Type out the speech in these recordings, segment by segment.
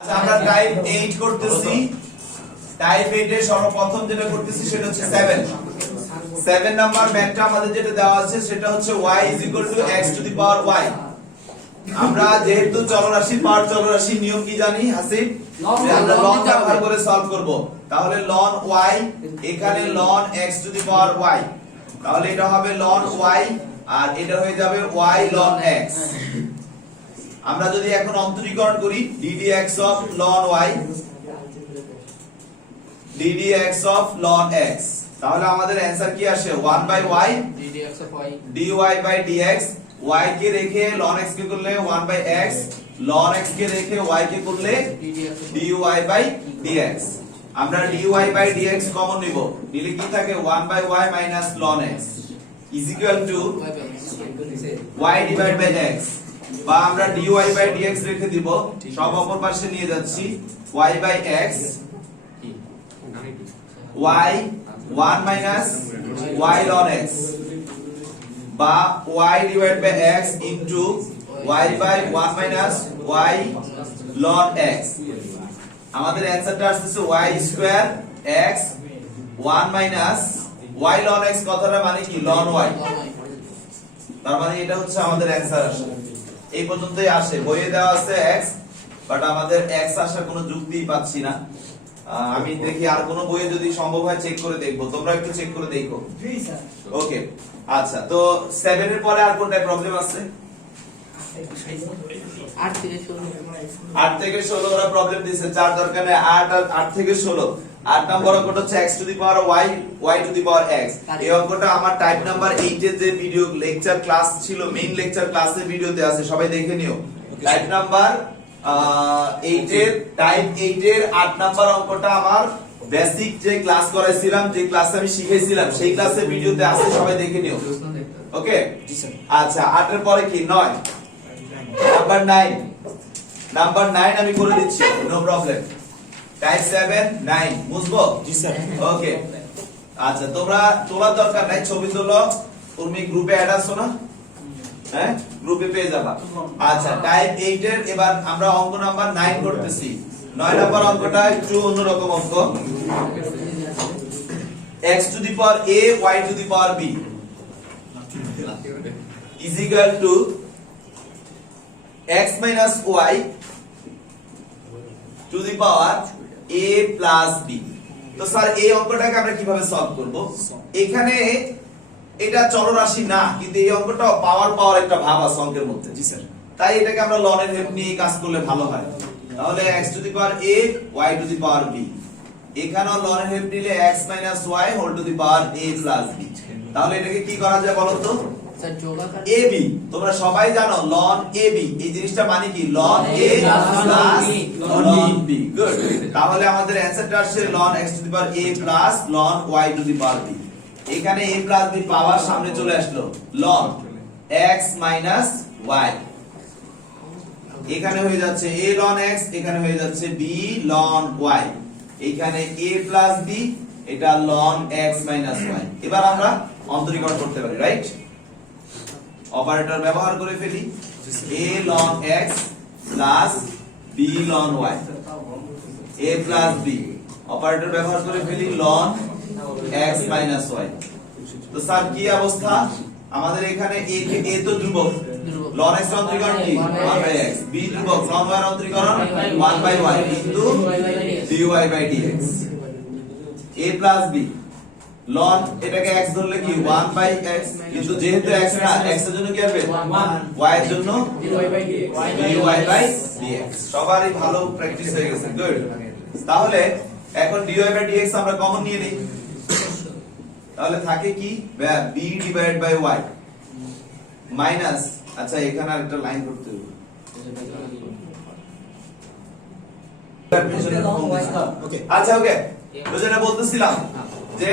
আচ্ছা আমরা টাইপ 8 করতেছি। টাইপ 8 এর সর্বপ্রথম যেটা করতেছি সেটা হচ্ছে 7 নাম্বার ম্যাথটা আমাদের যেটা দেওয়া আছে সেটা হচ্ছে y x to the power y। আমরা যেহেতু চলরাশি পাওয়ার চলরাশি নিয়ম কি জানি হাসিব, যে আমরা ln ব্যবহার করে সলভ করব। তাহলে ln y এখানে ln x to the power y, তাহলে এটা হবে ln y আর এটা হয়ে যাবে y ln x। আমরা যদি এখন অন্তরীকরণ করি ddx of ln y ddx of ln x, তাহলে আমাদের অ্যানসার কি আসে 1/y ddx of y dy by dx। y কে রেখে ln x কে করলে 1/x, ln x কে রেখে y কে করলে dy by dx। আমরা dy by dx কমন নিব, নিলে কি থাকে 1/y minus ln x is equal to y divided by x, বা আমরা dy by dx রেখে দিব, সব অপর পাশে নিয়ে যাচ্ছি y by x y 1 minus y ln x, বা y divided by x into y by 1 minus y ln x। আমাদের অ্যানসারটা আসছে y square x 1 minus y ln x, কথাটা মানে কি ln y, তার মানে এটা হচ্ছে আমাদের অ্যানসার আসে। এই পর্যন্তই আসে, বইয়ে দেওয়া আছে x, বাট আমাদের x আসার কোনো যুক্তিই পাচ্ছি না। আমি দেখি আর কোনো বইয়ে যদি সম্ভব হয় চেক করে দেখবো, তোমরা একটু চেক করে দেখো। ওকে আচ্ছা, তো 7 এর পরে আর কোনটা প্রবলেম আছে? 8 থেকে 16 ওরা প্রবলেম দিয়েছে, 4 দরকার নেই, 8 আর 8 থেকে 16। 8 নম্বর অঙ্কটা হচ্ছে x to the power y y to the power x। এই অঙ্কটা আমার টাইপ নাম্বার 8 এর যে ভিডিও লেকচার ক্লাস ছিল, মেইন লেকচার ক্লাসের ভিডিওতে আছে, সবাই দেখে নিও। টাইপ নাম্বার 8 এর টাইপ 8 এর 8 নাম্বার অঙ্কটা আমার বেসিক যে ক্লাস করাইছিলাম, যে ক্লাসে আমি শিখাইছিলাম, সেই ক্লাসের ভিডিওতে আছে, সবাই দেখে নিও। ওকে আচ্ছা, 8 এর পরে কি 9, নাম্বার 9 আমি করে দিচ্ছি, নো প্রবলেম। টাইপ 7 9 বুঝবো? জি স্যার। ওকে আচ্ছা, তোমরা তোলার দরকার নাই, ছবি তোলো, তুমি গ্রুপে অ্যাড আছো না? হ্যাঁ, গ্রুপে পেয়ে যাবা। আচ্ছা, টাইপ 8 এর এবার আমরা অঙ্ক নাম্বার 9 করতেছি। 9 নাম্বার অঙ্কটা একটু অন্যরকম অঙ্ক। x to the power a y to the power b is equal to x minus y to the power a plus b। তো স্যার এই অঙ্কটাকে আমরা কিভাবে সলভ করব? এখানে এটা চলরাশি না, কিন্তু এই অঙ্কটা পাওয়ার একটা ভাব আছে অঙ্কের মধ্যে। জি স্যার, তাই এটাকে আমরা লন এর হেল্প নিয়ে কাজ করলে ভালো হয়। তাহলে x to the power a y to the power b, এখানেও লন এর হেল্প নিলে x minus y whole to the power a plus b। তাহলে এটাকে কি করা যায় বলো তো? স্যার যোগাকার ab, তোমরা সবাই জানো ln ab এই জিনিসটা মানে কি ln a plus ln b। Good, তাহলে আমাদের অ্যানসারটা আসছে ln x to the power a plus ln y to the power b। এখানে a plus b পাওয়ার সামনে চলে আসলো, ln x minus y, এখানে হয়ে যাচ্ছে a ln x, এখানে হয়ে যাচ্ছে b ln y, এখানে a plus b, এটা ln x minus y। এবার আমরা অন্তরীকরণ করতে পারি, রাইট? অপারেটর ব্যবহার করে ফেলি, a ln x plus b ln y, a plus b, operator ব্যবহার করে ফেলি ln x minus y। তো স্যার কি অবস্থা? আমাদের এখানে a তো ধ্রুবক, ln x অন্তরীকরণ কি 1/x, b ধ্রুবক, ln y অন্তরীকরণ 1/y কিন্তু dy by dx, a plus b ln এটাকে x ধরলে কি 1/x, কিন্তু যেহেতু x না, x এর জন্য কি হবে 1, y এর জন্য dy by dx। সবারই ভালো প্র্যাকটিস হয়ে গেছে, গুড। তাহলে এখন dy by dx আমরা কমন নিয়ে নেই, তাহলে থাকে কি b divided by y minus, আচ্ছা এখানে আরেকটা লাইন করতে হবে। আচ্ছা ওকে, তো যেটা বলতেছিলাম যে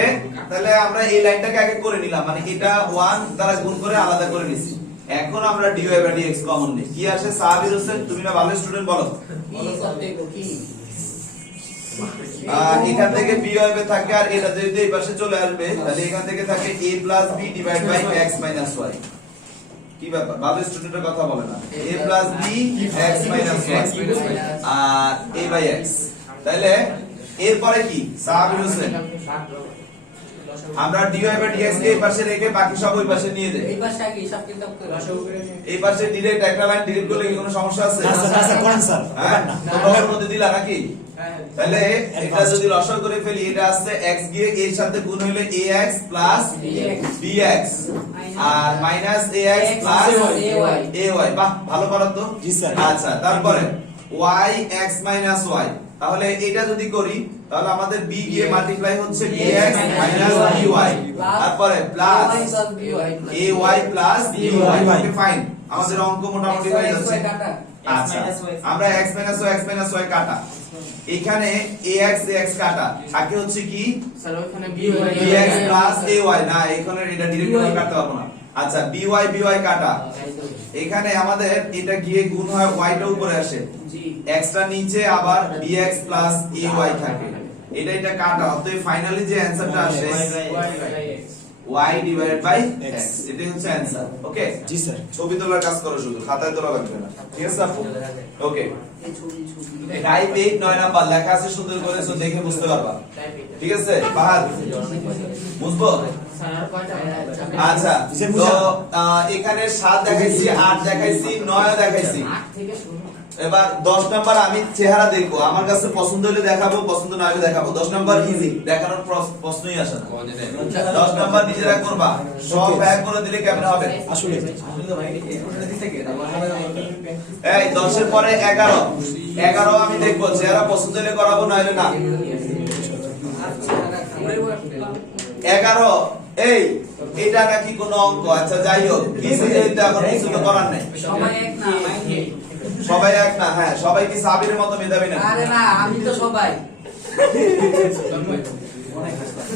তাহলে আমরা এই লাইনটাকে আগে করে নিলাম, মানে এটা 1 দ্বারা গুণ করে আলাদা করে নিছি। এখন আমরা dy by dx কমন নিই, কি আসে? সাবির হোসেন, তুমি না ভালো স্টুডেন্ট, বলো। এখান থেকে b হবে থাকে, আর এটা যদি এই পাশে চলে আসবে, তাহলে এখান থেকে থাকে a plus b divided by x minus y। কি কি ব্যাপার ভালো স্টুডেন্টের কথা বলে না a plus b x minus y আর a বাই x তাহলে এরপরে কি সাহাবী হোসেন আমরা dy বাই dx কে এই পাশে রেখে বাকি সব ওই পাশে নিয়ে যাই এই পাশটা কি হিসাব কিতাব করে এই পাশে ডিরেক্ট একটা লাইন ডিলিট করলে কি কোনো সমস্যা আছে না স্যার কোন স্যার হ্যাঁ তোমরা মধ্যে দিলা নাকি তাহলে এটা যদি লসাগু করে ফেলি এটা আসছে x গিয়ে এর সাথে গুণ হইলে ax bx আর মাইনাস ax ay বাহ ভালো পারো তো জি স্যার। আচ্ছা তারপরে y x minus y তাহলে এটা যদি করি তাহলে আমাদের b গিয়ে মাল্টিপ্লাই হচ্ছে bx minus by তারপরে plus ay plus by okay fine আমাদের অঙ্ক মোটামুটি হয়ে যাচ্ছে আচ্ছা আমরা x minus y কাটা এখানে ax কাটা থাকে হচ্ছে কি স্যার ওখানে bx plus ay না এখানে এটা ডাইরেক্ট করে কাটতে পারবো না আচ্ছা by কাটা এখানে আমাদের এটা গিয়ে গুণ হয় y টা উপরে আসে জি x টা নিচে আবার bx plus ay থাকে এটা কাটা অতএব ফাইনালি যে অ্যানসারটা আসে y divided by x এটাই হচ্ছে অ্যানসার ওকে জি স্যার। ছবি তোলার কাজ করো শুধু খাতায় তোলা লাগবে না ঠিক আছে আপু ওকে এই ছবি টাইপ 8 9 নাম্বার লেখা আছে সুন্দর করে সো দেখে বুঝতে পারবা ঠিক আছে বাহার বুঝবো স্যার আর কয়টা আচ্ছা তো এখানে 7 দেখাইছি 8 দেখাইছি 9 দেখাইছি 8 থেকে শুরু এবার 10 নাম্বার আমি চেহারা দেখবো আমার কাছে পছন্দ হলে দেখাবো পছন্দ না হলে দেখাবো 10 নাম্বার ইজি দেখানোর প্রশ্নই আসে না 10 নাম্বার নিজেরা করবা সব এক করে দিলে কেমন হবে আসলে এই 10 এর পরে 11 11 আমি দেখবো চেহারা পছন্দ হলে করাবো না হলে না 11 এই এটা নাকি কোন অঙ্ক আচ্ছা যাই হোক কিছু যেহেতু এখন কিছু তো করার নাই সবাই এক না সবাই এক না হ্যাঁ সবাই কি সাবিরের মতো মেধাবী না আরে না আমি তো সবাই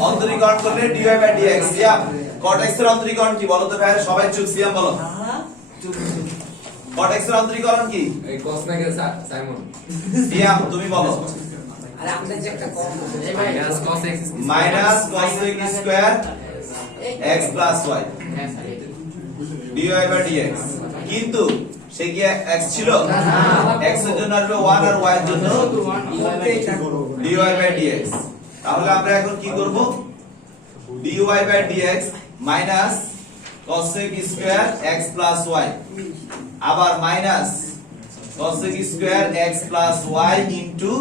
অন্তরীকরণ করলে dy বাই dx সিয়াম cot x এর অন্তরীকরণ কি বলো তো ভাই সবাই চুপ সিয়াম বলো cot x এর অন্তরীকরণ কি এই cos না গেছে সাইমন সিয়াম তুমি বলো আরে আমাদের যে একটা কম minus cos x minus cos x square x plus y dy by dx কিন্তু সে কি x ছিল x এর জন্য আসবে 1 আর y এর জন্য dy বাই dx তাহলে আমরা এখন কি করব dy by dx minus cos x square x plus y আবার minus cos x square x plus y into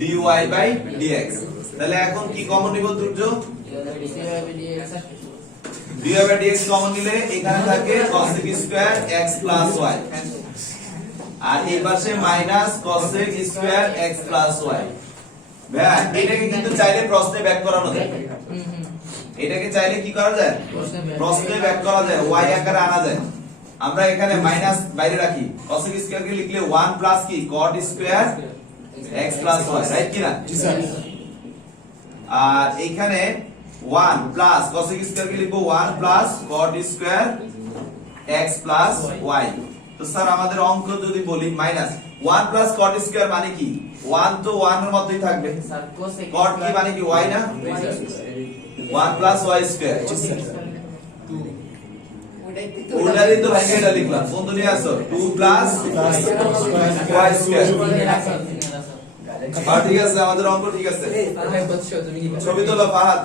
dy by dx তাহলে এখন কি কমন নিব দুর্য dy বাই dx কমন নিলে এখানে থাকে cos x square x plus y আর এই পাশে minus cos x square x plus y ভাই এটাকে কিন্তু চাইলে প্রশ্নে ব্যাক করানো যায় এটাকে চাইলে কি করা যায় প্রশ্নে ব্যাক করা যায় y আকারে আনা যায় আমরা এখানে মাইনাস বাইরে রাখি cos x স্কয়ার কে লিখলে 1 প্লাস কি cot square x plus y right কি না জি স্যার। আর এইখানে 1 প্লাস cos x স্কয়ার কে লিখবো 1 plus cot square x plus y তো স্যার আমাদের অঙ্ক যদি বলি মাইনাস 1 প্লাস cot স্কয়ার মানে কি 1 তো 1 এর মধ্যেই থাকবে স্যার cos x cot কি মানে কি y না 1 প্লাস y স্কয়ার ওটারই তো ভাই এটা লিখলাম কোন দুনিয়া আছো 2 প্লাস y স্কয়ার আর ঠিক আছে আমাদের অঙ্ক ঠিক আছে ছবি তোলো ফাহাদ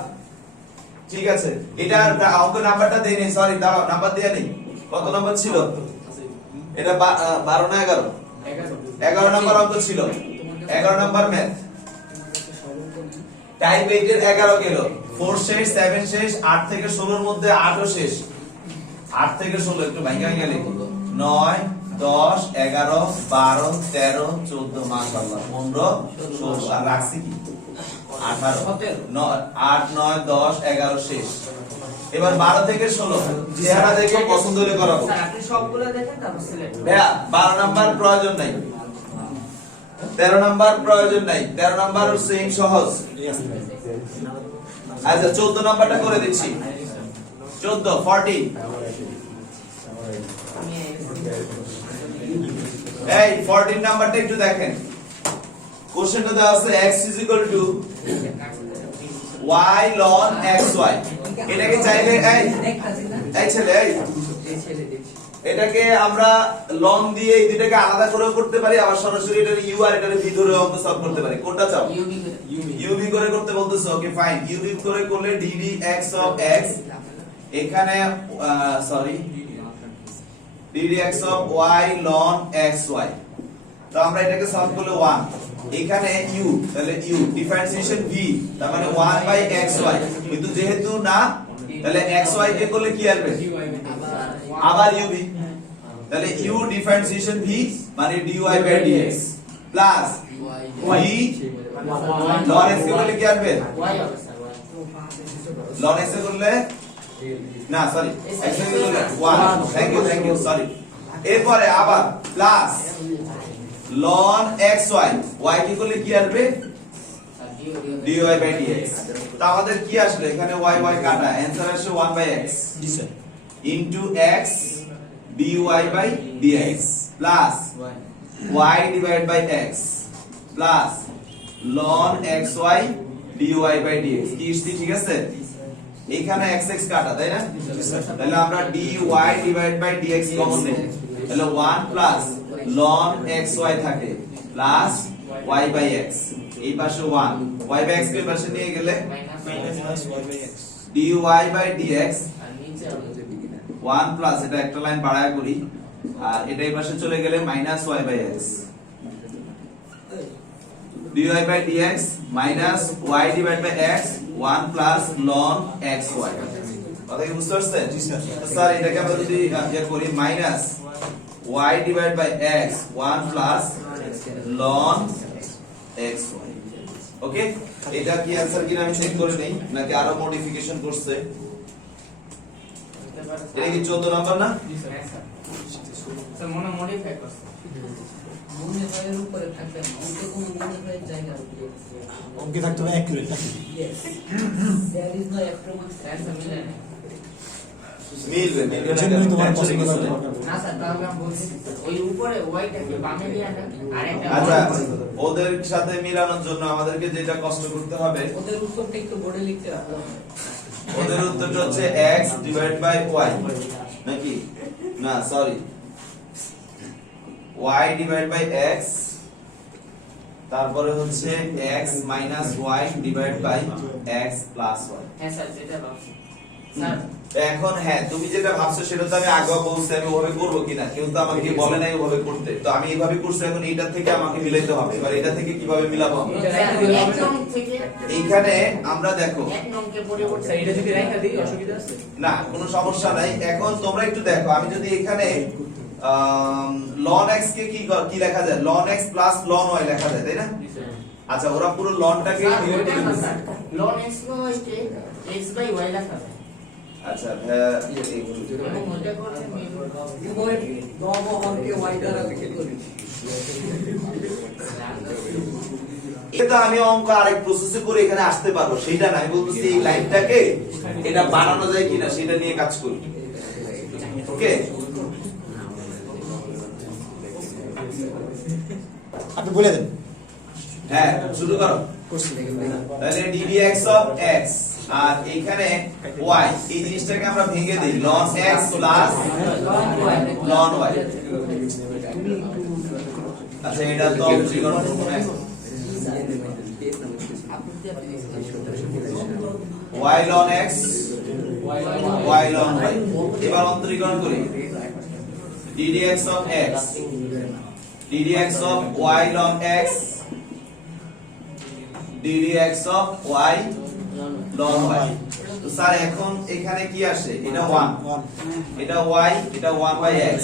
ঠিক আছে এটা অঙ্ক নাম্বারটা দেই নেই সরি দাও নাম্বার দেয়া নেই কত নাম্বার ছিল এটা 12 না 11 11 নাম্বার অঙ্ক ছিল 11 নাম্বার ম্যাথ টাইপ 8 এর 11 গেল 4 শেষ 7 শেষ 8 থেকে 16 এর মধ্যে 8 ও শেষ 8 থেকে 16 একটু ভাঙা ভাঙা লিখো 9 10 11 12 13 14 মাশাআল্লাহ 15 16 আর রাখছি কি 18 8 9 10 11 শেষ এবার 12 থেকে 16 চেহারা দেখে পছন্দ হলে করাবো স্যার আপনি সবগুলো দেখেন তারপর সিলেক্ট ভাইয়া 12 নাম্বার প্রয়োজন নাই 13 নাম্বার প্রয়োজন নাই 13 নাম্বার সেম সহজ আচ্ছা 14 নাম্বারটা করে দিচ্ছি 14 40 এই 14 নাম্বারটা একটু দেখেন কোশ্চেনটা দেওয়া আছে x y ln xy এটাকে চাইলে এই ছেলে এই এটাকে আমরা লন দিয়ে এই দুটাকে আলাদা করেও করতে পারি, আবার সরাসরি এটার ইউ আর এটার ভি ধরে অঙ্ক সলভ করতে পারি। কোনটা চাও? ইউবি করে ইউভি করে করতে বলতেছো, ওকে ফাইন। ইউভি করে করলে ডিডি এক্স অফ এক্স, এখানে sorry d d x of y ln x y. তো আমরা এটাকে সলভ করলে 1, এখানে ইউ, তাহলে ইউ ডিফারেন্সিয়েশন ভি, তার মানে 1 বাই এক্স ওয়াই, কিন্তু যেহেতু না তাহলে এক্স ওয়াই কে করলে কি আসবে? আবার ইউভি, তাহলে ইউ ডিফারেন্সিয়েশন ভি মানে dy by dx plus v ln x কে করলে কি আসবে? ওয়াই হবে স্যার ওয়াই লন এক্স এ করলে না সরি এক্স এ করলে 1, থ্যাংক ইউ সরি। এরপরে আবার plus ln x y, y কি করলে কি আসবে? dy by dx। তো আমাদের কি আসলে এখানে y y কাটা, आंसर আসে 1 বাই x জি sir into x dy by dx plus y divide by x plus ln xy dy by dx। কি ইসতি ঠিক আছে? এখানে x x কাটা, তাই না? তাহলে আমরা dy divide by dx common নেব, তাহলে 1 প্লাস ln xy থাকে প্লাস y বাই x, এই পাশে 1 y বাই x কে পাশে নিয়ে গেলে minus y by x dy by dx আর নিচে হবে 1 প্লাস, এটা একটা লাইন বাড়ায় করি, আর এটা এই পাশে চলে গেলে minus y by x, dy by dx minus y divide by x 1 plus ln xy। কথা কি বুঝতে পারছেন? জি স্যার। তো স্যার এটাকে আমরা যদি ইয়া করি minus y divide by x 1 plus ln xy। Okay, এটা কি आंसर কিনা আমি চেক করে নেই নাকি আরো মডিফিকেশন করছে? এটা কি 14 নাম্বার না? স্যার মনে মডিফাই করছে মনে হয় উপরে থাকবে না অঙ্কে কোনো মনে হয় জায়গা অঙ্কে থাকতে হবে অ্যাকুরেট থাকতে yes there is no approximate sir মিলে না মিলবে মিলবে না, জন্যই তোমার tension পছন্দ কিছু নেই। না স্যার তাহলে আমি বলছি ওই উপরে ওয়াইটাকে বামে দিয়ে না আরেকটা আচ্ছা, ওদের সাথে মিলানোর জন্য আমাদেরকে যেটা কষ্ট করতে হবে, ওদের উত্তরটা একটু বোর্ডে লিখতে হবে ওদের উত্তরটা হচ্ছে x ডিভাইড বাই y নাকি না sorry y divide by x, তারপরে হচ্ছে x minus y divide by x plus y। হ্যাঁ স্যার যেটা ভাবছি স্যার তো এখন হ্যাঁ তুমি যেটা ভাবছো সেটা তো আমি আগেও বলছি আমি ওভাবে করবো কিনা, কিন্তু আমাকে বলে নাই ওভাবে করতে, তো আমি এইভাবে করছি, এখন এইটা থেকে আমাকে মিলাইতে হবে। এবার এটা থেকে কিভাবে মিলাবো আমরা? এক নং থেকে এইখানে আমরা দেখো এক নংকে পরিবর্তন স্যার এটা যদি রাখা দিই অসুবিধা আছে না কোনো সমস্যা নাই। এখন তোমরা একটু দেখো, আমি যদি এখানে ln x কে কি লেখা যায়? ln x plus ln y লেখা যায়, তাই না? আচ্ছা, ওরা পুরো লনটাকে স্যার ওইটা না স্যার ln x হইতে x বাই y লেখা যায় আচ্ছা এবং ওইটা করলে উভয় নব অঙ্কে y দ্বারা বিক্রি করি এটা আমি অঙ্ক আরেক প্রসেসে করে এখানে আসতে পারবো, সেটা না, আমি বলতেছি এই লাইনটাকে এটা বানানো যায় কিনা সেটা নিয়ে কাজ করি। ওকে, আপনি বলে দেন হ্যাঁ শুরু করো। তাহলে ddx অফ x আর এখানে y, এই জিনিসটাকে আমরা ভেঙে দেই ln x plus ln y। আচ্ছা, এটা তো অন্তরীকরণ করব না, y ln x y ln y। এবার অন্তরীকরণ করি ddx of x ddx of y ln x ddx of y ln y। তো স্যার এখন এখানে কি আসে? এটা 1, এটা y, এটা 1 বাই x,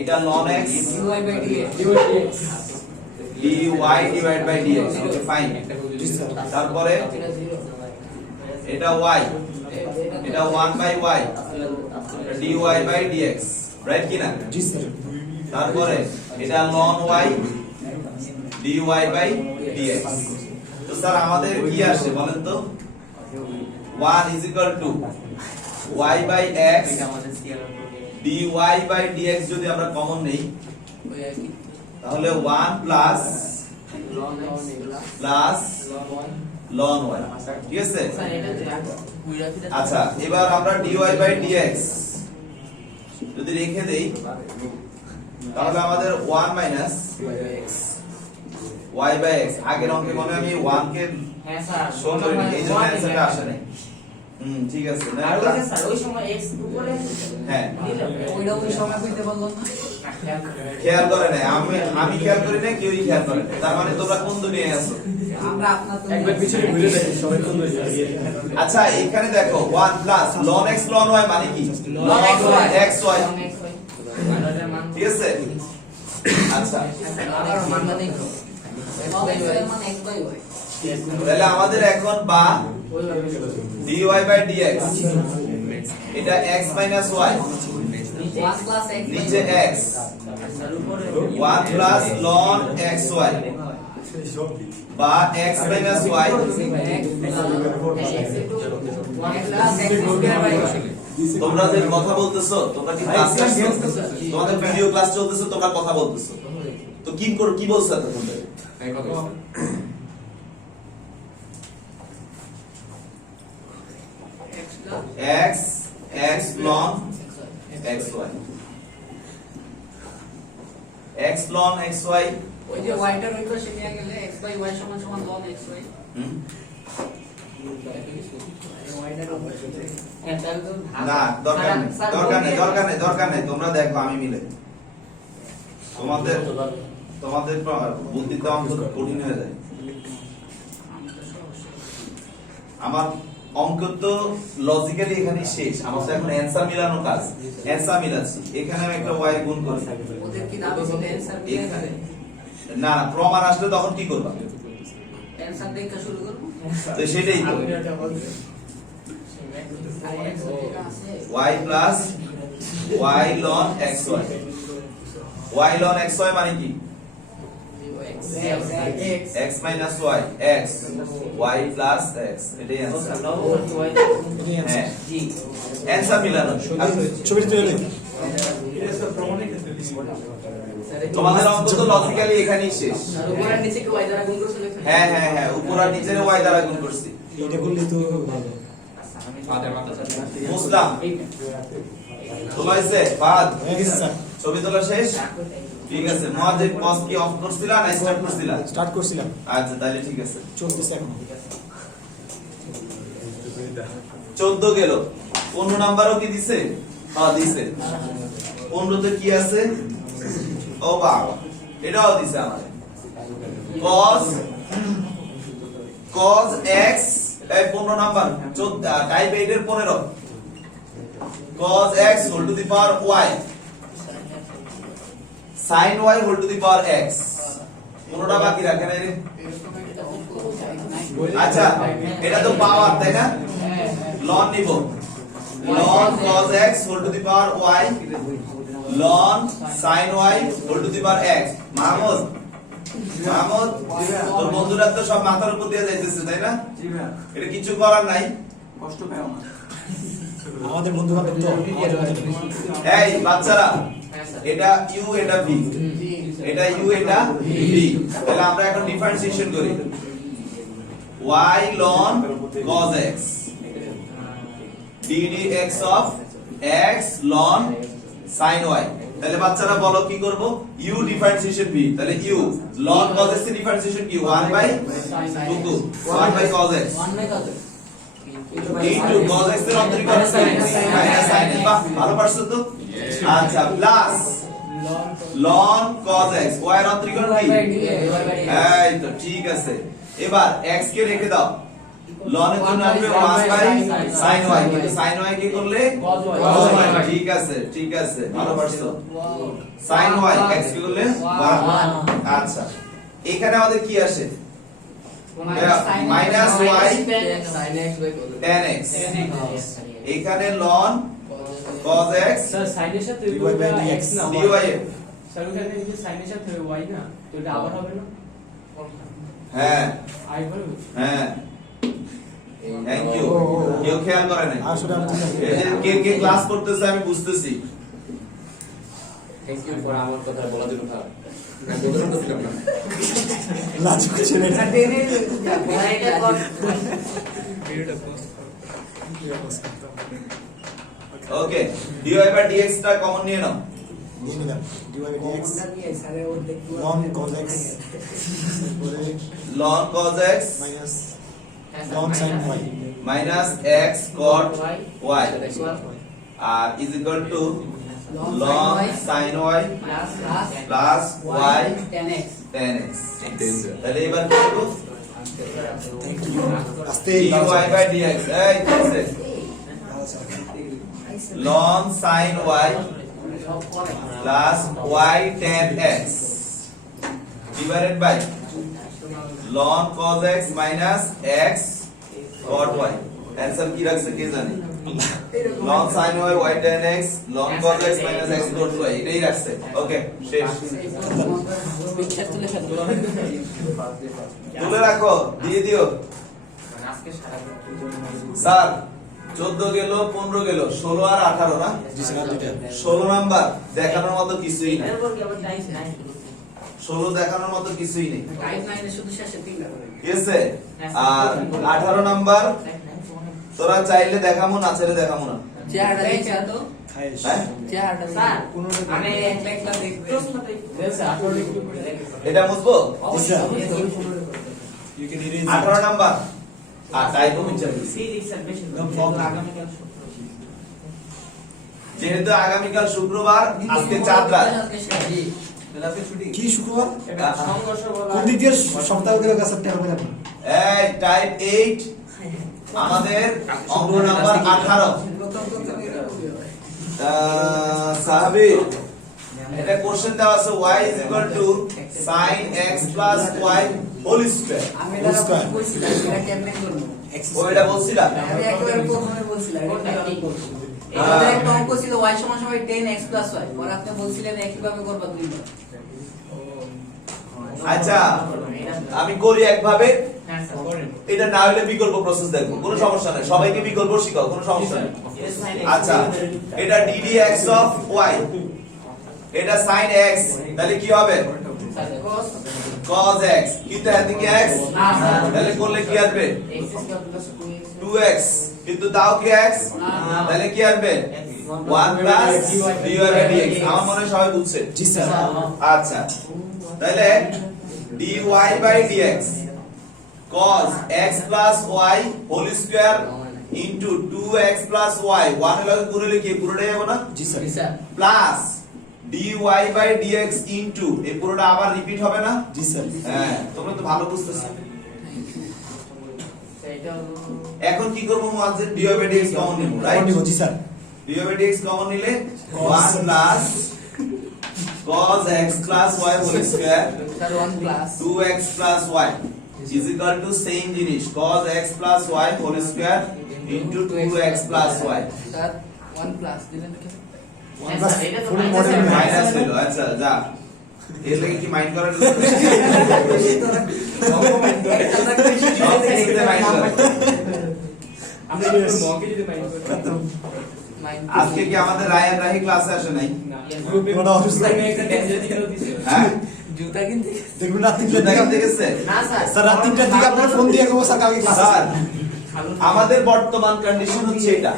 এটা ln x dy by dx dy divide by dx। Okay fine, তারপরে এটা y, এটা 1 by y dy by dx, right কি না? জি স্যার তারপরে এটা ln y dy by dx। তো স্যার আমাদের কি আসে বলেন তো? 1 is equal to y by x dy by dx যদি আমরা কমন নেই তাহলে 1 প্লাস ln y, ঠিক আছে? স্যার এটা আচ্ছা, এবার আমরা dy by dx যদি রেখে দেই তাহলে আমাদের 1 মাইনাস y বাই x আগের অঙ্কে মনে আমি 1 কে হ্যাঁ স্যার শো করিনি এই জন্য অ্যানসারটা আসে নাই ঠিক আছে না আর ওই যে স্যার ওই সময় x উপরে হ্যাঁ ওইটা ওই সময় কইতে পারলো না খেয়াল করে নাই আমি খেয়াল করি না কেউই খেয়াল করে না তার মানে তোমরা কোন দুনিয়ায় আছো আমরা আপনার তো একবার পিছনে ঘুরে দেখি সবাই কোন দিকে আচ্ছা এখানে দেখো 1 plus ln x ln y মানে কি ln x y xy আমাদের মান ঠিক আছে আচ্ছা আর মানটা নেই তো মানে x বাই y তাহলে আমাদের এখন বা dy বাই dx এটা x minus y 1 plus x নিচে x স্যার উপরে 1 প্লাস ln xy বা x মাইনাস y তোমরা যে কথা বলতেছো তোমরা কি ক্লাস করতেছো তোমাদের ভিডিও ক্লাস চলতেছে তোমরা কথা বলতেছো তো কি করো কি বলছো তখন x x ln xy x ln xy ওই যে y টার ওই পাশে নিয়ে গেলে x বাই y সমান সমান ln x y হুম y টার উপরে না দরকার নেই তোমরা দেখো আমি মিলে তোমাদের বুদ্ধিতে অঙ্ক কঠিন হয়ে যায় আমার অঙ্ক তো লজিক্যালি এখানে শেষ আমার তো এখন অ্যানসার মিলানো কাজ অ্যানসার মিলাচ্ছি এখানে আমি একটা y গুণ করি ওদের কি দাবি ছিল অ্যানসার দিয়ে এখানে না প্রমাণ আসলে তখন কি করবা অ্যানসার দেখা শুরু করব তো সেটাই তো আর x যেটা আছে y plus y ln xy y ln xy মানে কি x minus y x y plus x এটাই অ্যানসার হ্যাঁ অ্যানসার মিলানো ছবি তুলে দিন তোমাদের অঙ্ক তো লজিক্যালি এখানেই শেষ উপরে নিচে কি y দ্বারা গুণ করে লেখা হ্যাঁ উপর আর নিচের y দ্বারা গুণ করছি এটা করলে তো ভালো ফাদার মাথা মুসলাম তোলা হয়েছে ফাদ হয়ে গেছে স্যার ছবি তোলা শেষ ঠিক আছে মুয়াজ্জিব পজ কি অফ করছিলা না স্টার্ট করছিলা স্টার্ট করছিলাম আচ্ছা তাহলে ঠিক আছে চলতেছে এখন 14 গেল 15 নাম্বারও কি দিছে হ্যাঁ দিছে 15 তে কি আছে ও বাবা এটাও দিছে আমারে cos x এই 15 নাম্বার টাইপ 8 এর 15 cos x whole to the power y sin y whole to the power x কোনটা বাকি রাখেন রে আচ্ছা এটা তো পাওয়ার তাই না ln নিব ln cos x whole to the power y ln sin y whole to the power x Mahmud তোর বন্ধুরা তো সব মাথার উপর দিয়ে যাইতেছে তাই না জি ভাই এটা কিছু করার নাই কষ্ট পাও না আমাদের বন্ধু বান্ধব তো এই বাচ্চারা এটা u এটা v এটা u এটা v তাহলে আমরা এখন ডিফারেন্সিয়েশন করি y ln cos x ddx of x ln sin y তাহলে বাচ্চারা বলো কি করব u ডিফারেন্সিয়েশন v তাহলে u ln cos x এর ডিফারেন্সিয়েশন কি 1 by 2 1 by cos x 1 by কত into cos x এর অন্তরীকরণ মাইনাস sin x বাহ ভালো পারছো তো আচ্ছা plus ln cos x y এর অন্তরীকরণ কি এই তো ঠিক আছে এবার x কে রেখে দাও ln এর জন্য আসবে 1 বাই sin y কিন্তু sin y কি করলে cos y ঠিক আছে ভালো পারছো sin y x কি করলে 1 আচ্ছা এখানে আমাদের কি আসে মাইনাস y tan x এখানে ln cos x স্যার সাইনের সাথে dy by dx না dy এর স্যার ওখানে যে সাইনের সাথে y না তো এটা আবার হবে না হ্যাঁ আই বল হ্যাঁ থ্যাংক ইউ কেউ খেয়াল করে নাই আসলে আমি এই যে কে ক্লাস করতেছে আমি বুঝতেছি থ্যাংক ইউ ফর আমার কথা বলার জন্য না বলতে পারছিলাম না লাজ করছে না এটা কর ভিডিওটা পোস্ট করতে হবে ওকে dy বাই dx টা কমন নিয়ে নাও নিয়ে নিলাম dy by dx ওটা নিয়ে স্যারে ওর দেখতে ln cos x তারপরে ln cos x minus ln sin y minus x cot y আর is equal to ln sin y plus plus y tan x tan x Danger. তাহলে এবার কি করব থ্যাংক ইউ আস্তে dy by dx এই কিসে ln sin y plus y tan x divided by ln cos x minus x cot y answer কি রাখছে কে জানে ln sin y y tan x ln cos x minus x cot y এটাই রাখছে ওকে শেষ picture তুলে ফেলবো তুলে রাখো দিয়ে দিও আজকে সারা স্যার 14 গেল 15 গেল 16 আর 18 না জি স্যার দুইটা 16 নাম্বার দেখানোর মতো কিছুই নাই এরপর কি আবার টাইম নাই 16 দেখানোর মতো কিছুই নেই টাইম লাইনে শুধু শেষে তিনটা করে ঠিক আছে আর 18 নাম্বার তোরা চাইলে দেখামো না চাইলে দেখামো না চেহারাটা দেখছা তো খাইস হ্যাঁ চেহারাটা স্যার দেখো। আমি একটা একটা দেখতে দেখছে 18 ডিগ্রি করে দেখে এটা মুছবো স্যার। অবশ্যই you can erase 18 নাম্বার আর টাইপও বিচার দিছি সেই রিসার্চ বেশি No problem. আগামীকাল যেহেতু আগামীকাল শুক্রবার আজকে চাঁদ রাত আজকে শেষ। আজকে ছুটি কি শুক্রবার এটা সংঘর্ষ বলা কোন দিক দিয়ে সপ্তাহ গেলে কাছে হবে না এই টাইপ 8 আমাদের অঙ্ক নাম্বার 18 প্রথম প্রথম এটা খুবই হয়। সাহাবী এটা কোশ্চেন দেওয়া আছে y sin x plus y whole square আমি Whole এটা square. বলছিলাম এটা কেমনে করব ওইটা বলছিলাম আমি একেবারে প্রথমে বলছিলাম এটা কোনটা কেমনে কি করব করব এটা একটা অঙ্ক ছিল y সমান সমান 10x y পরে আপনি বলছিলেন একই ভাবে করবা দুইবার আচ্ছা আমি করি একভাবে হ্যাঁ স্যার এটা না হলে বিকল্প প্রসেস দেখবো কোনো সমস্যা নাই সবাইকে বিকল্প শিখাও কোনো সমস্যা নেই আচ্ছা এটা ddx of y এটা sin x তাহলে কি হবে cos x কিন্তু এদিকে x না স্যার তাহলে করলে কি আসবে x square plus 2x 2x কিন্তু তাও কি x তাহলে কি আসবে 1 প্লাস dy by dx আমার মনে হয় সবাই বুঝছে জি স্যার আচ্ছা তাহলে dy by dx cos x plus y whole square into 2x plus y 1 এর পুরো লিখে পুরোটাই হবে না জি sir sir plus dy by dx into এই পুরোটা আবার রিপিট হবে না জি স্যার হ্যাঁ তোমরা তো ভালো বুঝতেছো সেইটা এখন কি করব মুয়াজ্জিন dy by dx কমন নিব right G sir dy by dx common নিলে 1 plus cos x plus y whole square sir 1 plus 2x plus y is equal to same জিনিস cos x plus y whole square into 2x plus y sir 1 plus দিলেন কি plus এটা তো full minus model minus হলো আচ্ছা যা এর লাগে কি মাইন্ড করার আমরা একটু মগে যদি মাইন্ড করতে আজকে কি আমাদের রায়ান রাহি ক্লাসে আসে নাই না গ্রুপে ওটা অসুস্থ। আমি একটা ডেঞ্জার দিকে দিছে হ্যাঁ জুতা কিনতে দেখবেন রাত 3টার দেখা দিকে দেখেছে না স্যার স্যার রাত 3টার দিকে আপনার ফোন দিয়ে কব স্যার কালকে ক্লাস স্যার আছে আমাদের বর্তমান কন্ডিশন হচ্ছে এটা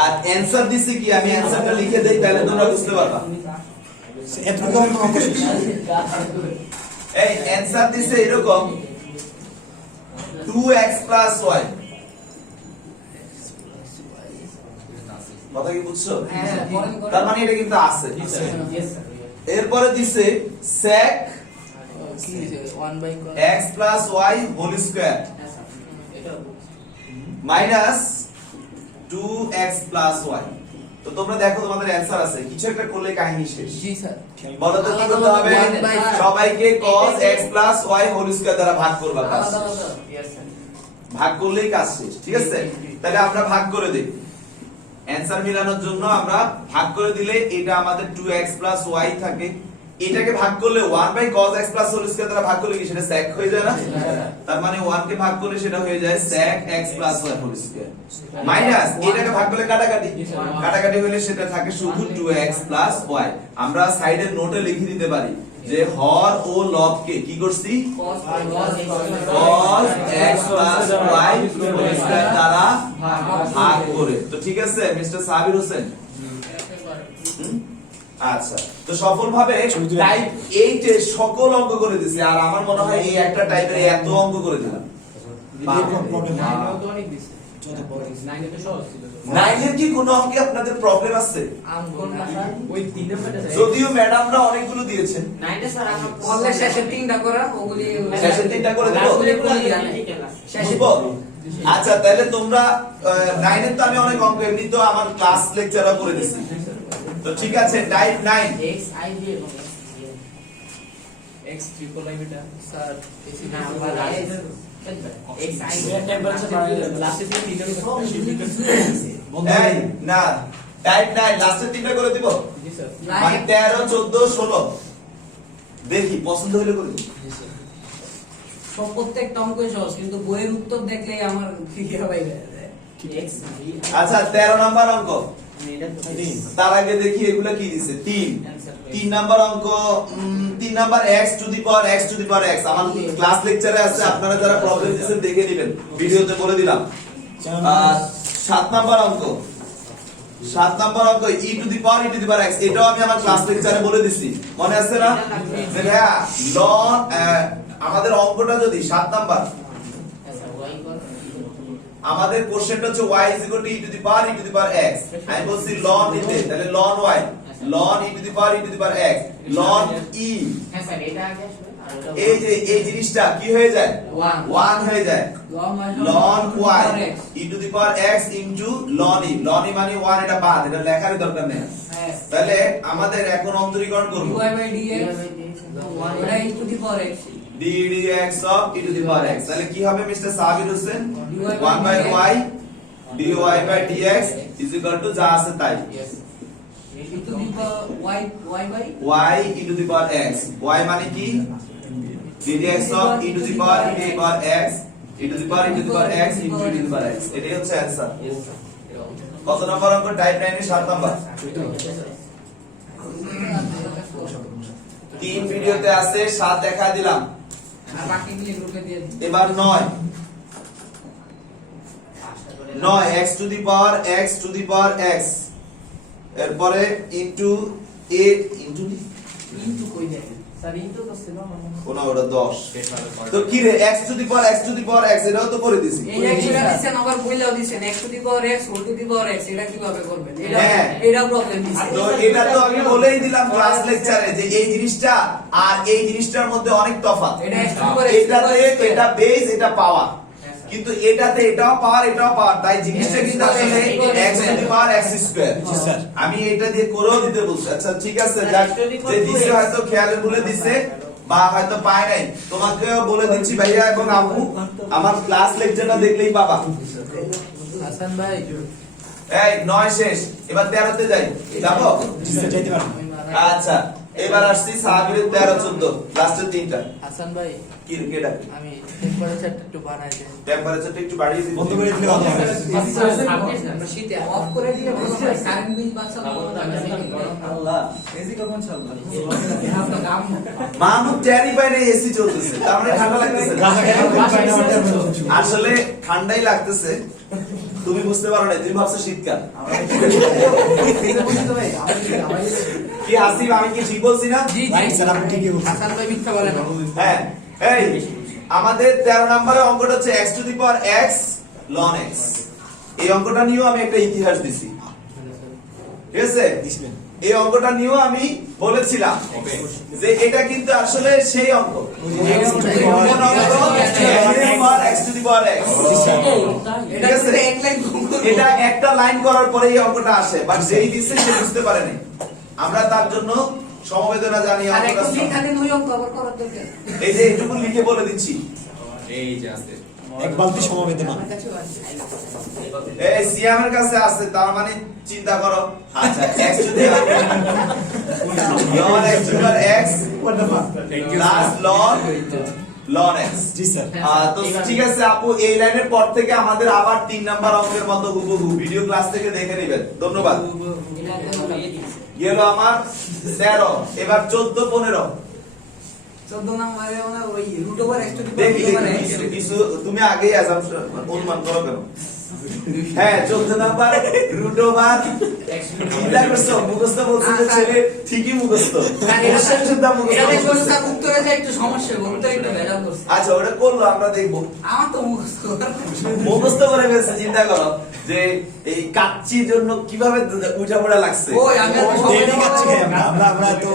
আর অ্যানসার দিছি কি আমি অ্যানসারটা লিখে দেই তাহলে তোমরা বুঝতে পারবা এতটুকু আমি অঙ্ক শেষ এই অ্যানসার দিছে এরকম 2x plus y কথা কি বুঝছো হ্যাঁ পরে আমি তার মানে এটা কিন্তু আছে ইয়েস স্যার এরপরে দিছে sec কি হইছে 1 by x plus y whole square হ্যাঁ স্যার এটা minus 2x plus y তো তোমরা দেখো তোমাদের অ্যানসার আছে কিছু একটা করলে কাহিনী শেষ জি স্যার বলো তো কি করতে হবে One by five. সবাইকে cos x plus y whole square দ্বারা ভাগ করবা কাজ আলাদা শেষ। আলাদা ইয়েস স্যার ভাগ করলেই কাজ শেষ ঠিক আছে তাহলে আমরা ভাগ করে দেই অ্যানসার মিলানোর জন্য আমরা ভাগ করে দিলে এটা আমাদের 2x plus y থাকে এটাকে ভাগ করলে 1 by cos x plus whole square দ্বারা ভাগ করলে কি সেটা sec হয়ে যায় না তার মানে 1 কে ভাগ করলে সেটা হয়ে যায় sec x plus y whole square minus এটাকে ভাগ করলে কাটাকাটি কাটাকাটি হলে সেটা থাকে শুধু 2x plus y আমরা সাইডের নোটে লিখে দিতে পারি যে হর ও লবকে কি করছি cos cos x plus y whole square দ্বারা ভাগ করে। তো ঠিক আছে মিস্টার সাবির হোসেন? আচ্ছা, তো সফলভাবে টাইপ 8 এর সকল অঙ্ক করে দিছি। আর আমার মনে হয় এই একটা টাইপের এত অঙ্ক করে দিলাম। নাইনেও তো অনেক দিছে। নাইনে তো সহজ ছিল তো। 9 এর কি কোনো অঙ্কে আপনাদের প্রবলেম আছে? ওই 3 নাম্বারটা যায়। যদিও ম্যাডামরা অনেকগুলো দিয়েছেন, নাইনটা স্যার আমরা করলে শেষে 3টা করা ওগুলি শেষের 3টা করে দেব। ওগুলি করে জানে শেষে বুঝবো? আচ্ছা, তাহলে তোমরা 9 এর তো আমি অনেক অঙ্ক এমনি তো আমার ক্লাস লেকচারও করে দিছি। তো ঠিক আছে, টাইপ 9 x i দিয়ে এবং x ট্রিপল লাইন এটা স্যার এসি না আমরা x i লাস্টে দিয়ে 3 এই না, টাইপ 9 লাস্টের 3টা করে দিব। জি স্যার। মানে 13 14 16 দেখি পছন্দ হলে করে দিই। সব প্রত্যেকটা অঙ্কই সহজ, কিন্তু বইয়ের উত্তর দেখলেই আমার ফিকে হবে x b আচ্ছা, 13 নাম্বার অঙ্ক। এটা তো তার আগে দেখি এগুলা কি দিছে। 3 নাম্বার অঙ্ক, 3 number x to the power x to the power x। আমার ক্লাস লেকচারে আছে, আপনারা যারা প্রবলেম দিয়েছেন দেখে নেবেন, ভিডিওতে বলে দিলাম। 7 নাম্বার অঙ্ক, 7 নাম্বার অঙ্ক e two the power x। এটাও আমি আমার ক্লাস লেকচারে বলে দিছি, মনে আছে না? যে হ্যাঁ, লন আমাদের অঙ্কটা যদি 7 নাম্বার, আচ্ছা y কর আমাদের কোশ্চেনটা হচ্ছে y e two the power x। আমি বলছি ln নিতে, তাহলে ln y, ln e two the power x, ln e। হ্যাঁ স্যার এটা আগে আসবে আর ওটা এই যে এই জিনিসটা কি হয়ে যায়? 1 হয়ে যায়। ln y e two the power x into ln e। ln e মানে 1, এটা বাদ, এটা লেখারই দরকার নেই। তাহলে আমাদের এখন অন্তরীকরণ করব ওটা e to the power x dx of e to the power x। তাহলে কি হবে mister Sabir Hossain? 1 by y dy by dx is equal to যা আছে তাই, e to the power y by y e to the power x। y মানে কি? dx of e to the power x e to the power x into e to the power x। এটাই হচ্ছে answer. কত নম্বর অঙ্ক? Type 9 এর 7 number. 3 ভিডিওতে আছে, 7 দেখা দিলাম। আর বাকিগুলি গ্রুপে দিয়ে দিই এবার 9 x to the power x এরপরে ইনটু a ইনটু কিন্তু কই দেয় স্যার এই তো ছিল কোন ওটা 10। তো কি রে, x to the power x এটাও তো করে দিছি। এই এক্সট্রা দিছেন, আবার বইলাও দিছেন x to the power x whole to the power x। এটা কিভাবে করবেন? এটা হ্যাঁ। এটা প্রবলেম দিছে। তো এটা তো আমি বলেই দিলাম ক্লাস লেকচারে যে এই জিনিসটা আর এই জিনিসটার মধ্যে অনেক তফাৎ। এটা x to the power x এটাতে এটা বেস, এটা পাওয়ার, কিন্তু এটাতে এটাও পাওয়ার, তাই জিনিসটা কিন্তু আসলে x to the power x square. আমি এটা দিয়ে করেও দিতে বলছি। আচ্ছা ঠিক আছে, যাক, যে দিছে হয়তো খেয়ালে ভুলে দিছে বা হয়তো পায় নাই, তোমাকেও বলে দিচ্ছি ভাইয়া এবং আপু, আমার ক্লাস লেকচারটা দেখলেই পাবা। হাসান ভাই এই 9 শেষ, এবার 13 তে যাই, যাবো? যেতে পারেন। আচ্ছা, এবার আসছি সাহাবীর 13 14 লাস্টের 3টা। হাসান ভাই কি কেডা? আমি টেম্পারেচারটা একটু বাড়াই দেন। টেম্পারেচারটা একটু বাড়িয়ে দিই। বন্ধ করে দিলে ভালো হবে। আমরা শীতে অফ করে দিলে ভালো হয়, কারেন্ট বিল বাঁচাবো। আল্লাহ, এসি কখন চালবে? মাহমুদ টেরি বাইরে এসি চলতেছে, তার মানে ঠান্ডা লাগতেছে না। আসলে ঠান্ডাই লাগতেছে, তুমি বুঝতে পারো না, তুমি ভাবছো শীতকাল। কি হাসিব, আমি কি ঠিক বলছি না? জি ভাই জি স্যার আপনি ঠিকই বলছেন। হাসান ভাই মিথ্যা বলে না। হ্যাঁ, এই আমাদের 13 নম্বরের অঙ্কটা হচ্ছে x to the power x ln x। এই অঙ্কটা নিয়েও আমি একটা ইতিহাস দিছি, ঠিক আছে? দিছিলেন। এই অঙ্কটা নিয়েও আমি বলেছিলাম যে এটা কিন্তু আসলে সেই অঙ্ক, এটা কিন্তু এক লাইন এটা একটা লাইন করার পরে এই অঙ্কটা আসে, বাট যেই দিচ্ছে সে বুঝতে পারেনি। আমরা তার জন্য সমবেদনা জানিয়ে আর অঙ্কটা একটু লিখালে ওই অঙ্ক আবার করার দরকার। এই যে এইটুকু লিখে বলে দিচ্ছি। এই যে আছে এক বালতি সমবেদনা। আমার কাছেও আছে। এই সিয়ামের কাছে আছে, তার মানে চিন্তা করো। আচ্ছা, x to the ln x to the power x plus ln x। জি স্যার। তো ঠিক আছে আপু, এই লাইনের পর থেকে আমাদের আবার 3 নাম্বার অঙ্কের মতো হুবহু ভিডিও ক্লাস থেকে দেখে নেবেন। ধন্যবাদ। গেল আমার 13, এবার 14 15 14 নম্বরে মানে ওই root over x to the দেখি পাওয়ার দেখি, কিছু কিছু তুমি আগেই অ্যাজাম্পশন অনুমান করো কেন? হ্যাঁ 14 নাম্বার রুট ওভার চিন্তা করছো মুখস্থ বলছো যে ছেলে ঠিকই মুখস্থ কোশ্চেন শুদ্ধ মুখস্থ এটা দেখো বলছে। স্যার উত্তরে যে একটু সমস্যা হবে উত্তরে একটু ভেজাল করছে আচ্ছা ওটা করলো আমরা দেখবো আমার তো মুখস্থ মুখস্থ করে ফেলছে চিন্তা করো যে এই কাচ্চির জন্য কিভাবে উঠা পড়া লাগছে ওই আমি এত ডেইলি কাচ্চি খাই আমরা তো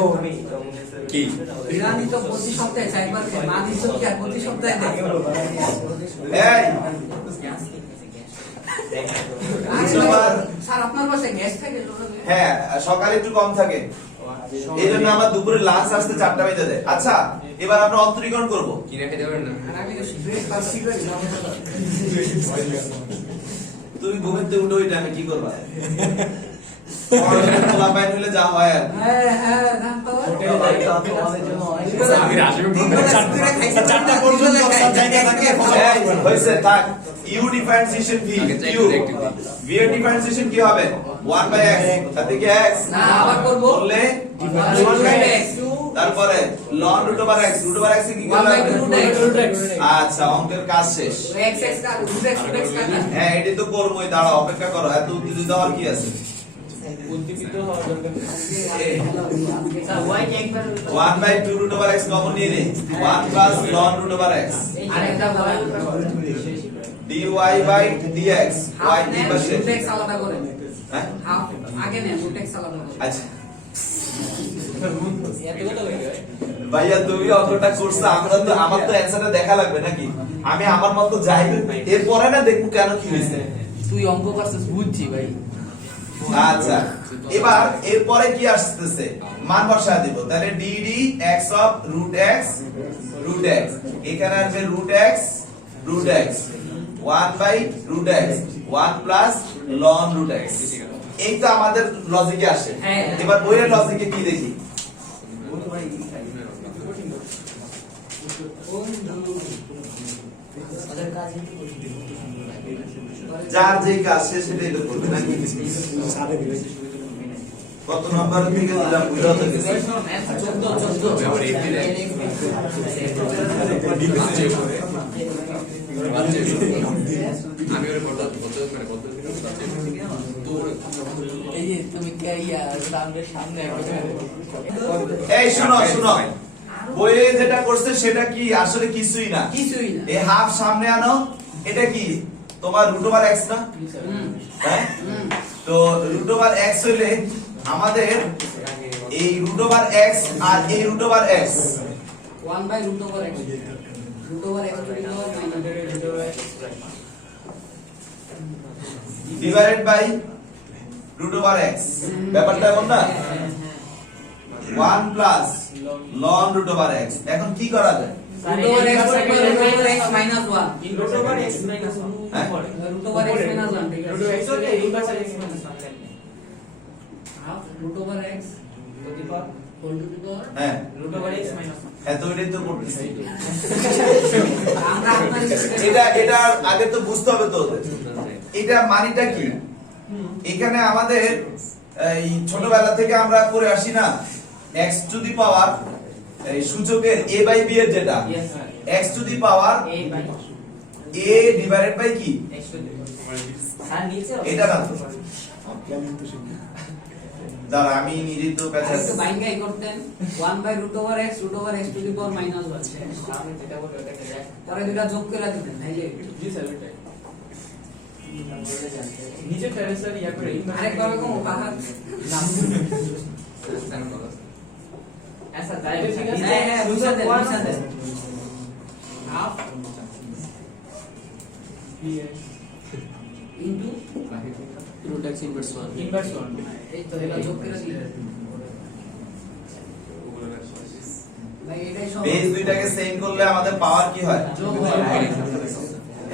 কি বিরিয়ানি তো প্রতি সপ্তাহে চাইবার খাই মা দিছো কি আর প্রতি সপ্তাহে দেয় এই স্যার আপনার পাশে গ্যাস থাকে হ্যাঁ সকালে একটু কম থাকে এই জন্য আমার দুপুরে লাঞ্চ আসতে 4টা বেজে যায় আচ্ছা এবার আমরা অন্তরীকরণ করব কিনে খেতে পারেন না আর আমি তো ব্রেকফাস্ট করি তুমি ঘুমের থেকে উঠে ওই টাইমে কি করবা তোলা পাইন হলে যা হয় আর কি। হ্যাঁ হ্যাঁ না তো আমি রাজীব চারটা পর্যন্ত সব জায়গায় থাকে এই, হয়েছে থাক ইউ ডিফারেন্সিয়েশন ভি আগে চাই ইউ direct দিই। ভি এর ডিফারেন্সিয়েশন কি হবে 1 বাই x তাতে কি x না আবার করব করলে 1 বাই x তারপরে ln root over x এ কি 1 বাই করলে 2 x আচ্ছা অঙ্কের কাজ শেষ x x কা root x কাটা হ্যাঁ এটি তো করবোই দাঁড়াও অপেক্ষা করো এত উত্তেজিত হওয়ার কি আছে উদ্দীপিত হওয়ার দরকার নেই। স্যার y কে একবার 1 by 2 root over x common নিয়ে নে 1 plus ln root over x আরেকটা y dy by dx y half দুই নেন পাশে root x আলাদা করে হ্যাঁ হাফ আগে নেন root x আলাদা করে আচ্ছা এত কথা হয়ে গেছে। ভাইয়া তুমি অতটা করছো আমরা তো আমার তো অ্যানসারটা দেখা লাগবে নাকি আমি আমার মতো যাই এরপরে না দেখবো কেন কি হয়েছে তুই অঙ্ক করছিস বুঝছি ভাই আচ্ছা এবার এরপরে কি আসতেছে মান বসা দিব তাহলে dd x of root x এখানে আসবে root x 1 by root x 1 plus ln root x এই তো আমাদের লজিকে আসে হ্যাঁ। এবার বইয়ের লজিকে কি দেখি যার যে কাজ সে সেটাই তো করবে নাকি সারে দিবে কত নাম্বার থেকে দিলাম বুঝাও তো গেছে 14 আবার এই দিলে আমি ওরে বলতে মানে বলতে তো এই যে তুমি কে ইয়া সামনে এই শুনো শুনো বইয়ে যেটা করছে সেটা কি আসলে কিছুই না কিছুই না এই হাফ সামনে আনো এটা কি তোমার রুট ওভার x না হুম হ্যাঁ হুম তো রুট ওভার x হইলে আমাদের এই রুট ওভার x আর এই root over x 1 by root over x root over x to the power minus divided by root over x ব্যাপারটা এমন না 1 plus ln root over x এখন কি করা যায় root over x to the power root over x minus 1 root over x minus 1 হ্যাঁ? root over x minus 1 root over x হলে এই পাশে x minus 1 half root over x to the power whole to the power হ্যাঁ root over x minus 1 এত এটাই তো করতেছি আমরা আপনার এটা আগে তো বুঝতে হবে তো ওদের। এটা মানিটা কি এখানে আমাদের এই ছোটবেলা থেকে আমরা করে আসি না x টু দি পাওয়ার এই সূচকের a বাই b এর যেটা yes x to the power a by a divided by কি x to the স্যার নিচে এটা না তো দাঁড়া আমি নিজেই তো আরেকটু প্যাচাচ্ছি বাইঙ্গাই করতেন 1 by root over x to the power minus 1 আমি যেটা বলি ওটাকে দেখ পরে দুটো যোগ করে দিবেন তাইলে জি স্যার ওইটাই বলে জানতে নিচে টেরেসের ইয়া করে এই আরেকভাবে কোন পাহাড় আচ্ছা তাইলে ঠিক আছে হ্যাঁ হ্যাঁ বুঝা দেন বুঝা দেন half into root x inverse 1 inverse 1 এই তো এটা যোগ করে দিলেন ভাই এটাই সব বেস দুইটাকে সেম করলে আমাদের পাওয়ার কি হয় যোগ হয়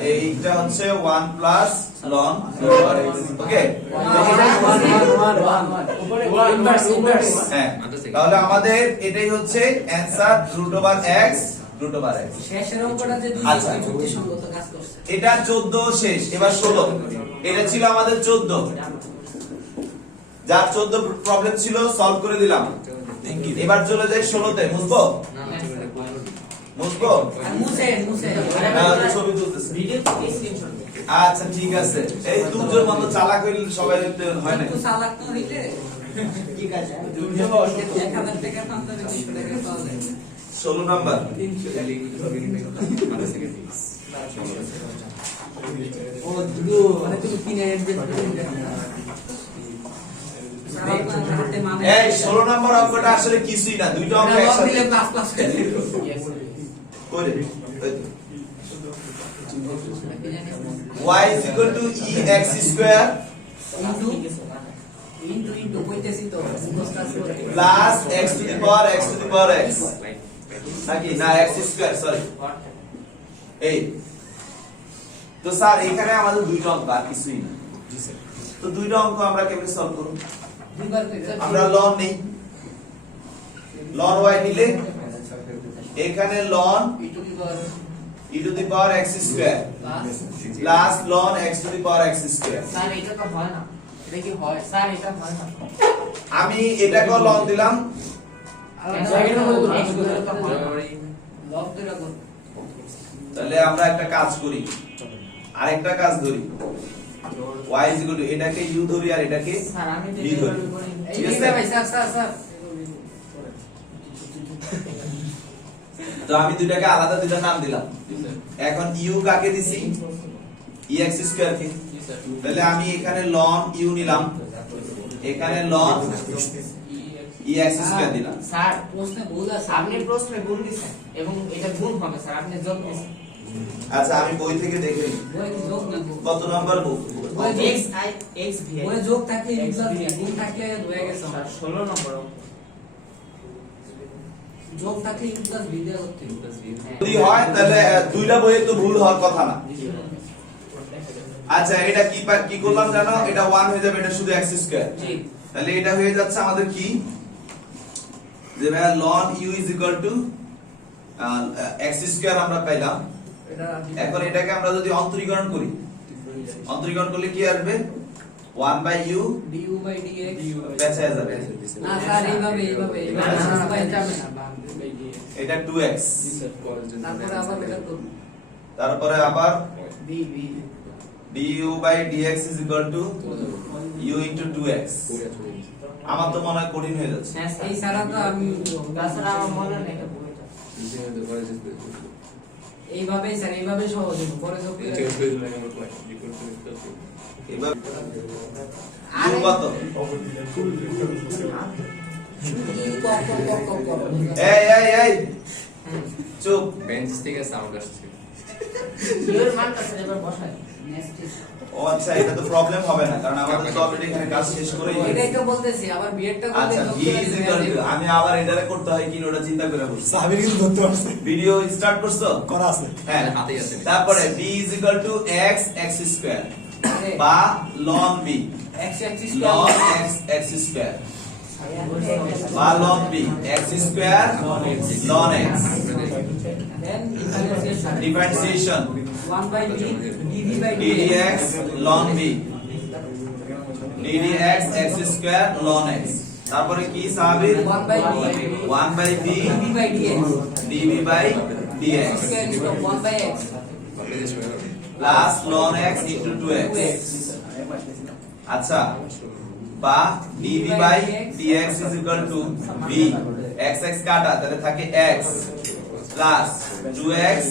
এইটা হচ্ছে 1 প্লাস ln ওকে উপরে inverse inverse হ্যাঁ তাহলে আমাদের এটাই হচ্ছে answer root over x root over x শেষের অঙ্কটা যে দুই আচ্ছা। যুক্তিসঙ্গত কাজ করছে এটা 14 শেষ এবার 16 এটা ছিল আমাদের 14 যার 14 প্রবলেম ছিল সলভ করে দিলাম এবার চলে যাই 16 তে বুঝবো না মুছবো? আর মুছেন না, ছবি তুলতেছে। ভিডিও স্ক্রিনশট আচ্ছা ঠিক আছে, এই দুজন মতো চালাক হইলে সবাই হইতে হয় না। একটু চালাক তো হইলে ঠিক আছে 1000 টাকা পান্তা 200 টাকা পাওয়া যায় 16 নাম্বার। ও দুটো মানে তুমি কিনে অ্যাডজাস্ট করে দিতে এই 16 নাম্বার অঙ্কটা আসলে কিছুই না, দুইটা অঙ্ক একসাথে দিলে প্লাস প্লাস করে দিবে করে y is equal to ex square into কইতেছি তো মুখস্থ করে plus x to the power x নাকি না x square সরি এই তো স্যার এখানে আমাদের দুইটা অঙ্ক আর কিছুই না। তো দুইটা অঙ্ক আমরা কেমনে সলভ করব? দুইবার করে আমরা ln নেই, ln y নিলে এখানে ln E two the power e to the power x square plus plus ln x to the power x square। Sir এটা তো হয় না, এটা কি হয় স্যার? এটা হয় না। আমি এটাকে ln দিলাম, লব ধরে কর তাহলে আমরা একটা কাজ করি, আরেকটা কাজ ধরি, y is equal to এটাকে u ধরি আর এটাকে স্যার আমি v ধরি। এই ঠিক আছে? যে ভাই স্যার তো আমি দুইটাকে আলাদা দুইটা নাম দিলাম। এখন u কাকে দিছি? ex স্কয়ার কে। তাহলে আমি এখানে ln u নিলাম, এখানে ln ex স্কয়ার দিলাম। স্যার প্রশ্নে ভুল আছে আপনি প্রশ্নে গুণ দিছেন এবং এটা গুণ হবে স্যার, আপনি যোগ দিছেন। আচ্ছা আমি বই থেকে দেখে নিই। বই কি যোগ না কত নাম্বার বুক? বই x i x v বই যোগ থাকলে প্লাস গুণ থাকলে হয়ে গেছে স্যার 16 নম্বর যোগ থাকলে প্লাস বি দেওয়া হচ্ছে যদি হয় তাহলে দুইটা বইয়ে তো ভুল হওয়ার কথা না। আচ্ছা এটা কি করলাম জানো? এটা 1 হয়ে যাবে, এটা শুধু x স্কয়ার। জি তাহলে এটা হয়ে যাচ্ছে আমাদের কি, যে ভাই ln u is equal to x square আমরা পাইলাম। এটা এখন এটাকে আমরা যদি অন্তরীকরণ করি, অন্তরীকরণ করলে কি আসবে? 1/u du বাই dx পেঁচায় যাবে, না স্যার এইভাবে ভাই যাবে না এটা 2x, তারপরে আবার এটা তো তারপরে আবার b du by dx is equal to u into 2x। আমার তো মনে হয় কঠিন হয়ে যাচ্ছে। হ্যাঁ স্যার এই ছাড়া তো আমি তাছাড়া আমার মনে নেই এটা বইটা। এইভাবেই স্যার এইভাবে সহজ হবে পরে যোগ করে এবার u কত? এই চুপ। বেঞ্চ থেকে সাউন্ড আসছে। ইউর মানটা স্যার এবার বসাই। ও আচ্ছা এটা তো প্রবলেম হবে না, কারণ আমাদের তো অলরেডি এখানে কাজ শেষ করেই এটাই তো বলতেছি আবার বিএডটা করলে আচ্ছা যোগ v is equal to আমি আবার এটারে করতে হয় কি ওটা চিন্তা করে বসছি। সাবির কিন্তু ধরতে পারছে ভিডিও স্টার্ট করছো? করা আছে হ্যাঁ হাতেই আছে। তারপরে b is equal to x square বা ln b, x axis ln x square বা ln b, x square ln x। Then differentiation differentiation 1/b dv by ddx ln b, ddx x square ln x। তারপরে কি সাবির? 1/b dv বাই dx dv by dx square is 1/x plus ln x into 2x। আচ্ছা বা dv by dx is equal to b, x x কাটা তাহলে থাকে x plus 2x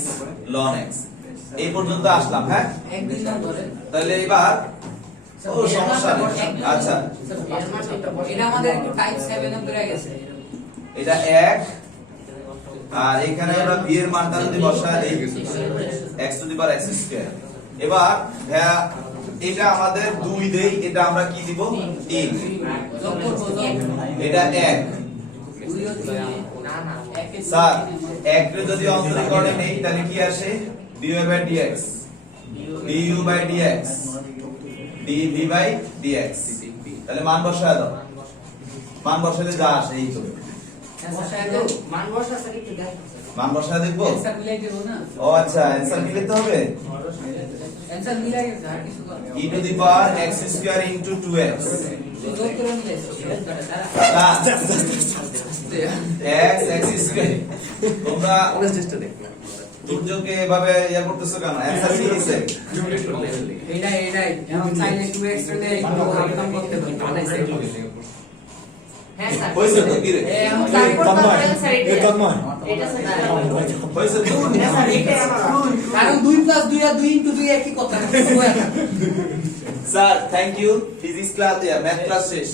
ln x। এই পর্যন্ত আসলাম। হ্যাঁ একদিন না ধরে তাহলে এবার ও সমস্যা নেই। আচ্ছা এর মান এটা বসাই। এটা আমাদের একটু টাইপ 7 এ পড়ে গেছে এটা 1 আর এখানে আমরা b এর মানটা যদি বসাই দেই x to the power x square. এবার ভাইয়া এটা আমাদের 2 দেই, এটা আমরা কি দিব? 3। যোগ করব এটা 1 2 ও 3 না না একে স্যার 1 কে যদি অন্তরীকরণে নেই তাহলে কি আসে? dy by dx du by dx dv by dx। তাহলে মান বসায় দাও, মান বসালে যা আসে এই তো বসায় দাও মান বসা স্যার একটু দেখো স্যার। মান বসায় দেখবো। অ্যানসার মিলাই দেব না ও আচ্ছা অ্যানসার কি লিখতে হবে? অ্যানসার মিলাই গেছে আর কিছু কর e to the power x square into 2x যোগ করে মিলাইছে দাঁড়া plus x x স্কয়ার তোমরা অনেস্ট টেস্টে দেখ না সূর্যকে এভাবে ইয়া করতেছো কেন অ্যানসার কি দিছে এইটাই এখন চাইলে 2x রে একদম করতে পারি হ্যাঁ স্যার হইছে তো কি রে এখন তারপর তন্ময়, স্যার এই তন্ময়। এটা স্যার হইছে তো হ্যাঁ স্যার এইটাই আমার কারণ 2 + 2 আর 2 * 2 একই কথা sir thank you physics class math class শেষ